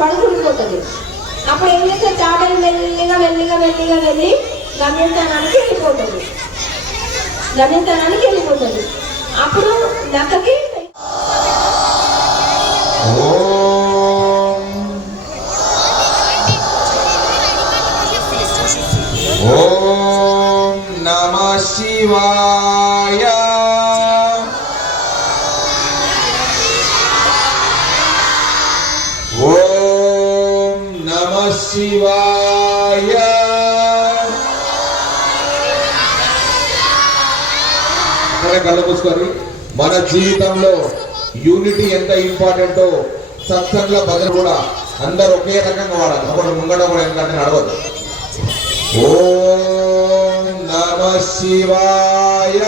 పడుకుండిపోతుంది. అప్పుడు ఏం చేస్తే తాబేలు మెల్లిగా మెల్లిగా మెల్లిగా వెళ్ళి గమ్యస్థానానికి వెళ్ళిపోతుంది. గమ్యస్థానానికి వెళ్ళిపోతుంది. అప్పుడు నక్కకి ఓం నమ శివాయ కళ్ళు మూసుకొని మన జీవితంలో యూనిటీ ఎంత ఇంపార్టెంటో సత్సంగ భజన కూడా అందరూ ఒకే రకంగా వాడాలి. ఒకటి ముంగట కూడా ఎందుకంటే నడవద్దు ఓం నమ శివాయ.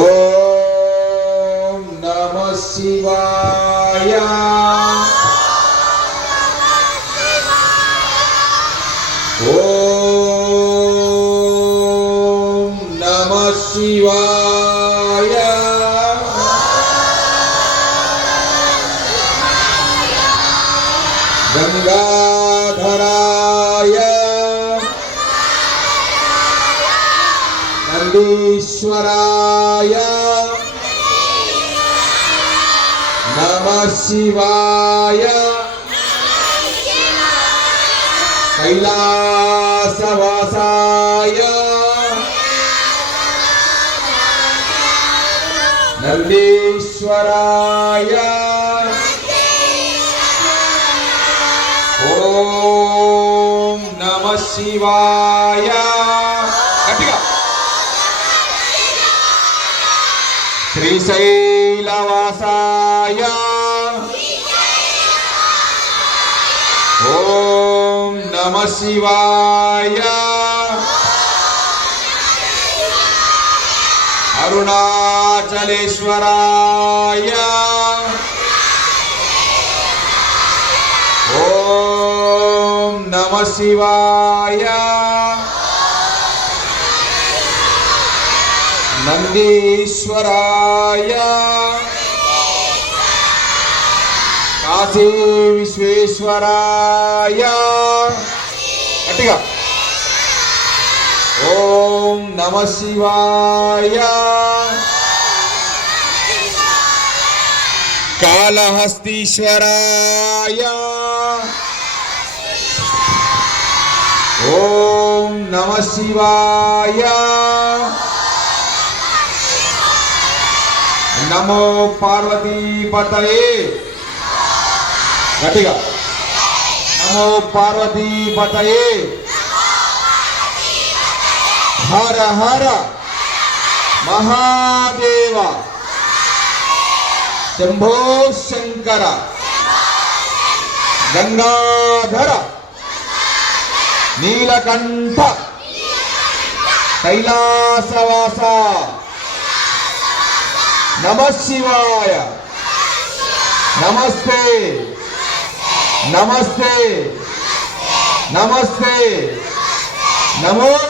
ఓం నమ శివాయ. శివాయ. గంగాధరాయ. నందీశ్వరాయ. నమ శివాయ. కైలాసవా నందీశ్వరాయ. ఓం నమ శివాయ. గట్టిగా. శ్రీశైలవాసాయ. ఓం నమ శివాయ. అరుణాచలేశ్వరాయ ఓం నమ శివాయ. నందీశ్వరాయ. కాశీ విశ్వేశ్వరాయ గట్టిగా ఓం నమ శివాయ. కాళహస్తీశ్వరాయ. ఓం నమ శివాయ. నమో పార్వతీపతయే. గట్టిగా. నమో పార్వతీపతయే. హర హర. మహాదేవ. శంభో శంకర. గంగాధర. నీలకంఠ. కైలాసవాస. నమ శివాయ. నమస్తే. నమస్తే. నమస్తే. నమో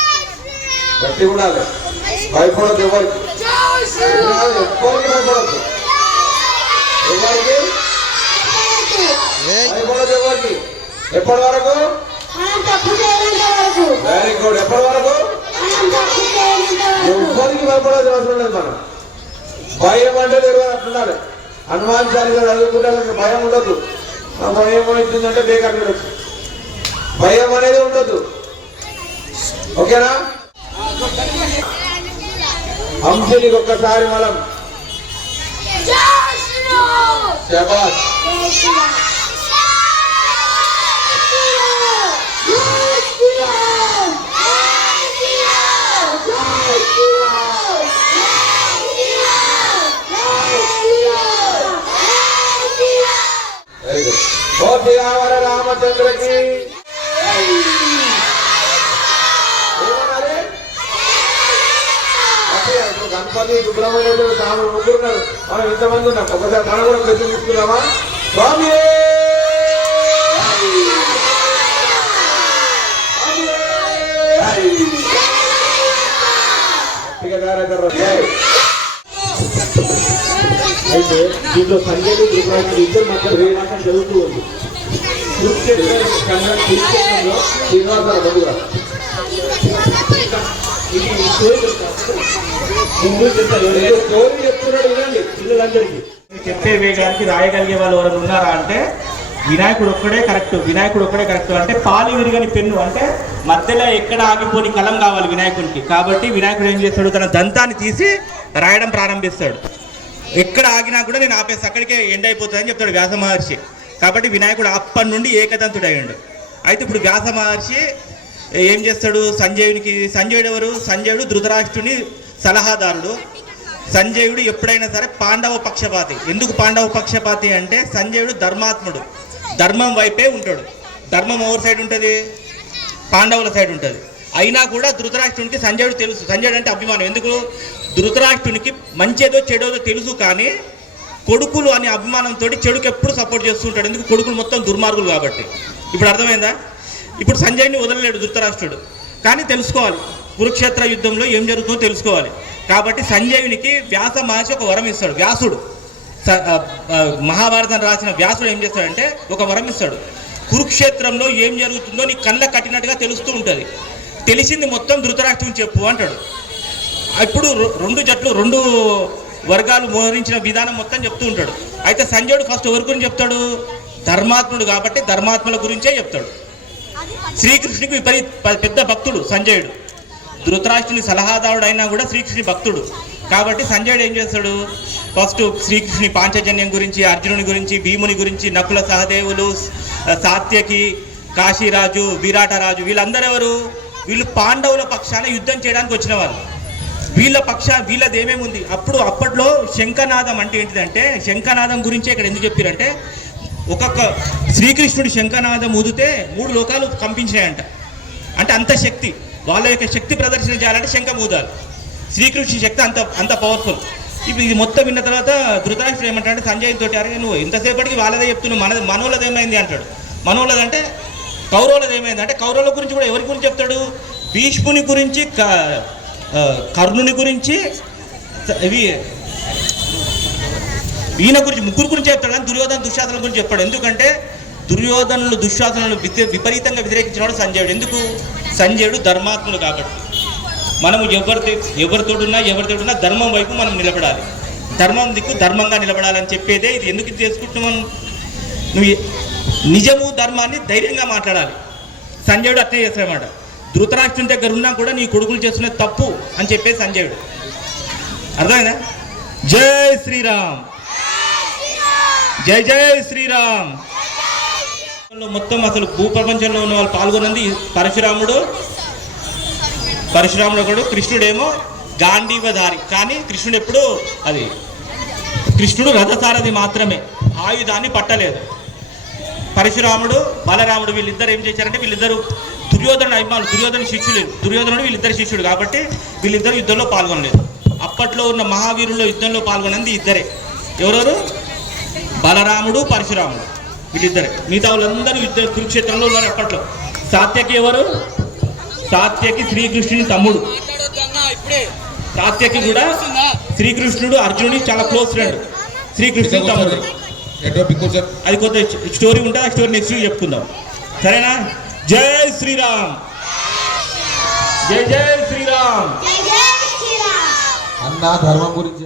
గట్టి కూడా భయపడదు ఎవరికి. భయపడద్దు ఎవరికి భయపడదు ఎవరికి? ఎప్పటి వరకు వెరీ గుడ్ ఎప్పటి వరకు మనం తప్పు చేయనంత వరకు ఎవ్వరికి భయపడాల్సిన అవసరం లేదు మనం. భయం అంటే తెలియదు అంటున్నాడు హనుమాన్ చాలీసా చదువుకుంటే భయం ఉండదు ఆ భయం అవుతుందంటే బేకార్ భయం అనేది ఉండదు ఓకేనా? हम चलिए सारे मलम। बहुत ही रामचंद्र की మంది గణపతి సుబ్రహ్మణ్యుడు స్వామి ముగ్గురు మనం ఇంతమంది ఉన్నాం? ఒకసారి మనం కూడా ప్రతి తీసుకున్నామా స్వామి! అయితే దీంట్లో సంజయ్ దుర్గాడు ఇద్దరు మధ్య పోరాటం చదువుతూ ఉంది. కురుక్షేత్ర కన్నా శ్రీనివాసరావు స్టోరీ చెప్తాను. స్టోరీ చెప్తున్నాడు వినండి పిల్లలందరికీ. చెప్పే వేగానికి రాయగలిగే వాళ్ళు ఎవరైనా ఉన్నారా అంటే వినాయకుడు ఒక్కడే కరెక్ట్ వినాయకుడు ఒక్కడే కరెక్ట్ అంటే పాలు విరిగని పెన్ను అంటే మధ్యలో ఎక్కడ ఆగిపోని కలం కావాలి వినాయకుడికి కాబట్టి వినాయకుడు ఏం చేస్తాడు? తన దంతాన్ని తీసి రాయడం ప్రారంభిస్తాడు. ఎక్కడ ఆగినా కూడా నేను ఆపేసి అక్కడికే ఎండ్ అయిపోతుందని చెప్తాడు వ్యాస మహర్షి. కాబట్టి వినాయకుడు అప్పటి నుండి ఏకదంతుడు అయ్యాడు అయితే ఇప్పుడు వ్యాస మహర్షి ఏం చేస్తాడు? సంజయునికి సంజయుడు ఎవరు? సంజయుడు ధృతరాష్ట్రుని సలహాదారుడు. సంజయుడు ఎప్పుడైనా సరే పాండవ పక్షపాతి. ఎందుకు పాండవ పక్షపాతి అంటే సంజయుడు ధర్మాత్ముడు. ధర్మం వైపే ఉంటాడు. ధర్మం ఎవరి సైడ్ ఉంటుంది? పాండవుల సైడ్ ఉంటుంది. అయినా కూడా ధృతరాష్ట్రునికి సంజయుడు తెలుసు. సంజయుడు అంటే అభిమానం. ఎందుకు? ధృతరాష్ట్రునికి మంచేదో చెడోదో తెలుసు కానీ కొడుకులు అనే అభిమానంతో చెడుకు ఎప్పుడు సపోర్ట్ చేస్తుంటాడు. ఎందుకు? కొడుకులు మొత్తం దుర్మార్గులు కాబట్టి. ఇప్పుడు అర్థమైందా? ఇప్పుడు సంజయ్ని వదలలేడు ధృతరాష్ట్రుడు. కానీ తెలుసుకోవాలి కురుక్షేత్ర యుద్ధంలో ఏం జరుగుతుందో తెలుసుకోవాలి. కాబట్టి సంజయునికి వ్యాస మహర్షి ఒక వరం ఇస్తాడు వ్యాసుడు. మహాభారతం రాసిన వ్యాసుడు ఏం చేస్తాడంటే ఒక వరం ఇస్తాడు. కురుక్షేత్రంలో ఏం జరుగుతుందో నీ కళ్ళ కట్టినట్టుగా తెలుస్తూ ఉంటుంది. తెలిసింది మొత్తం ధృతరాష్ట్రం చెప్పు అంటాడు. ఇప్పుడు రెండు జట్లు రెండు వర్గాలు మోహరించిన విధానం మొత్తం చెప్తూ ఉంటాడు. అయితే సంజయుడు ఫస్ట్ ఎవరి గురించి చెప్తాడు? ధర్మాత్ముడు కాబట్టి ధర్మాత్మల గురించే చెప్తాడు. శ్రీకృష్ణుడికి విపరీత పెద్ద భక్తుడు సంజయుడు. ధృతరాష్ట్రుని సలహాదారుడు అయినా కూడా శ్రీకృష్ణుని భక్తుడు. కాబట్టి సంజయుడు ఏం చేస్తాడు? ఫస్ట్ శ్రీకృష్ణుని పాంచజన్యం గురించి అర్జునుని గురించి భీముని గురించి నకుల సహదేవులు సాత్యకి కాశీరాజు విరాటరాజు వీళ్ళందరూ ఎవరు? వీళ్ళు పాండవుల పక్షాన యుద్ధం చేయడానికి వచ్చిన వాళ్ళు. వీళ్ళ పక్ష వీళ్ళది ఏమేమి ఉంది అప్పుడు అప్పట్లో శంఖనాదం అంటే ఏంటిదంటే శంఖనాదం గురించి ఇక్కడ ఎందుకు చెప్పారంటే ఒక్కొక్క శ్రీకృష్ణుడి శంఖనాదం ఊదితే మూడు లోకాలు కంపించినాయంట అంటే అంత శక్తి వాళ్ళ యొక్క శక్తి ప్రదర్శన చేయాలంటే శంఖం ఊదాలి శ్రీకృష్ణుడి శక్తి అంత అంత పవర్ఫుల్ ఇప్పుడు ఇది మొత్తం విన్న తర్వాత ధృతరాష్ట్రుడు ఏమంటాడు సంజయ్ తోటి అరే నువ్వు ఎంతసేపటికి వాళ్ళదే చెప్తున్నావు మన మనోళ్ళది ఏమైంది? అంటాడు. మనోళ్ళది అంటే కౌరవులది ఏమైంది? అంటే కౌరవుల గురించి కూడా ఎవరి గురించి చెప్తాడు? భీష్ముని గురించి క- కర్ణుని గురించి ఇవి ఈయన గురించి ముగ్గురు గురించి చెప్తాడు కానీ దుర్యోధన దుశ్శాసన గురించి చెప్పాడు. ఎందుకంటే దుర్యోధనులు దుశ్శాసనలు విపరీతంగా వ్యతిరేకించినాడు సంజయుడు. ఎందుకు? సంజయుడు ధర్మాత్ముడు కాబట్టి. మనము ఎవరి ఎవరితోడున్నా ఎవరితోడున్నా ధర్మం వైపు మనం నిలబడాలి. ధర్మం దిక్కు ధర్మంగా నిలబడాలని చెప్పేదే ఇది. ఎందుకు ఇది చేసుకుంటున్నాం నువ్వు నిజము ధర్మాన్ని ధైర్యంగా మాట్లాడాలి. సంజయుడు అట్నే చేస్తాడన్నమాట. ధృతరాష్ట్రం దగ్గర ఉన్నా కూడా నీ కొడుకులు చేస్తున్న తప్పు అని చెప్పేసి సంజయుడు. అర్థమైందా? జై శ్రీరామ్. జై జై శ్రీరామ్. మొత్తం అసలు భూప్రపంచంలో ఉన్న వాళ్ళు పాల్గొన్నది పరశురాముడు పరశురాముడు ఒకడు కృష్ణుడేమో గాంధీవధారి. కానీ కృష్ణుడు ఎప్పుడు అది కృష్ణుడు రథసారథి మాత్రమే. ఆయుధాన్ని పట్టలేదు. పరశురాముడు బలరాముడు వీళ్ళిద్దరు ఏం చేశారంటే వీళ్ళిద్దరు దుర్యోధన అభిమానులు దుర్యోధన శిష్యులు దుర్యోధనుడు వీళ్ళిద్దరు శిష్యుడు కాబట్టి వీళ్ళిద్దరు యుద్ధంలో పాల్గొనలేదు. అప్పట్లో ఉన్న మహావీరుల్లో యుద్ధంలో పాల్గొన్నది ఇద్దరే. ఎవరెవరు? బలరాముడు పరశురాముడు. వీళ్ళిద్దరే. మిగతా వాళ్ళందరూ యుద్ధ కురుక్షేత్రంలో ఉన్నారు అప్పట్లో. సాత్యకి ఎవరు? సాత్యకి శ్రీకృష్ణుని తమ్ముడు. సాత్యకి కూడా శ్రీకృష్ణుడు అర్జునుడి చాలా క్లోజ్ ఫ్రెండ్. శ్రీకృష్ణుని తమ్ముడు. అది కొత్త స్టోరీ ఉంటుంది? ఆ స్టోరీ నెక్స్ట్ చెప్పుకుందాం. సరేనా? జై శ్రీరామ్! జై జై శ్రీరామ్! అన్న ధర్మం గురించి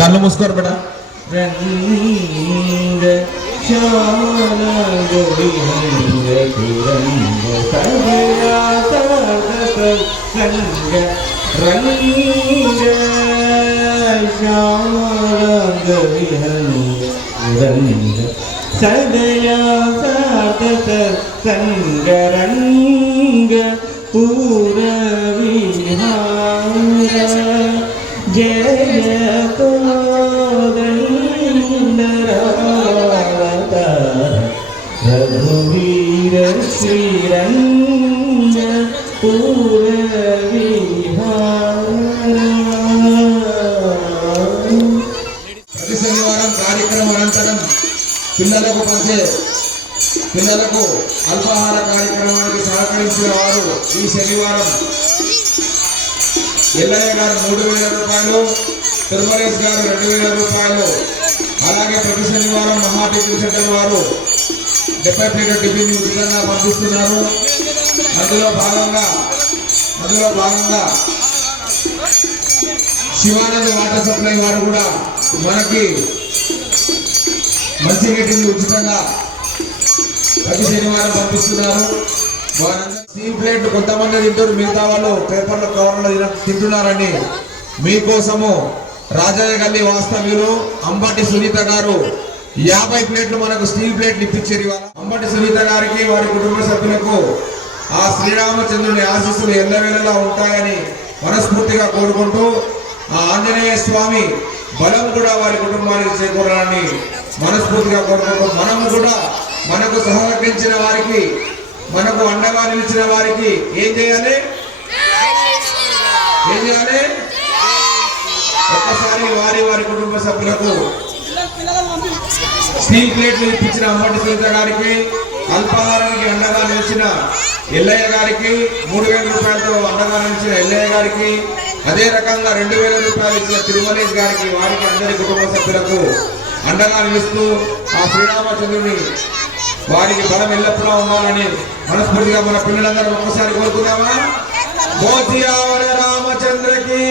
కళ్ళు మూసుకోరు బిడ్డ రంగ സദയാസാദത സങ്കരംഗ പൂരവിഹാര ജയതോദരവത രഘുവീര ശ്രീരംഗ പൂര రూపాయలు తిరుమలేష్ గారు రెండు వేల రూపాయలు అలాగే ప్రతి శనివారం మహా టిఫిన్ సెంటర్ వారు డెబ్బై ప్లేట్ టిఫిన్ ఉచితంగా పంపిస్తున్నారు. అందులో భాగంగా అందులో భాగంగా శివానంద్ వాటర్ సప్లై వారు కూడా మనకి మంచి నీటిని ఉచితంగా ప్రతి శనివారం పంపిస్తున్నారు. వారందరూ ప్లేట్ కొంతమంది తింటారు మిగతా వాళ్ళు పేపర్లో కవర్లు తింటున్నారని మీకోసము రాజయ్య గల్లి వాస్తవ్యులు అంబటి సునీత గారు యాభై ప్లేట్లు మనకు స్టీల్ ప్లేట్లు ఇప్పించారు ఇవాళ. అంబటి సునీత గారికి వారి కుటుంబ సభ్యులకు ఆ శ్రీరామచంద్రుని ఆశీస్సులు ఎల్లవేళలా ఉంటాయని మనస్ఫూర్తిగా కోరుకుంటూ ఆ ఆంజనేయ స్వామి బలం కూడా వారి కుటుంబానికి చేకూరాలని మనస్ఫూర్తిగా కోరుకుంటూ మనం కూడా మనకు సహకరించిన వారికి మనకు అండగా నిలిచిన వారికి ఏం చేయాలి? ఏం చేయాలి? వారి వారి వారి కుటుంబ సభ్యులకు స్టీల్ ప్లేట్లు ఇప్పించిన అమ్మటి సునీత గారికి అల్పాహారానికి అండగా నిలిచిన ఎల్లయ్య గారికి మూడు వేల రూపాయలతో అండగా నిలిచిన ఎల్లయ్య గారికి అదే రకంగా రెండు వేల రూపాయలు ఇచ్చిన తిరుమలేష్ గారికి వారికి అందరి కుటుంబ సభ్యులకు అండగా నిలుస్తూ ఆ శ్రీరామచంద్రుని వారికి బలం ఎల్లప్పుడూ ఉండాలని మనస్ఫూర్తిగా మన పిల్లలందరూ ఒక్కసారి కోరుకుందామా? మోతియావర రామచంద్రకి!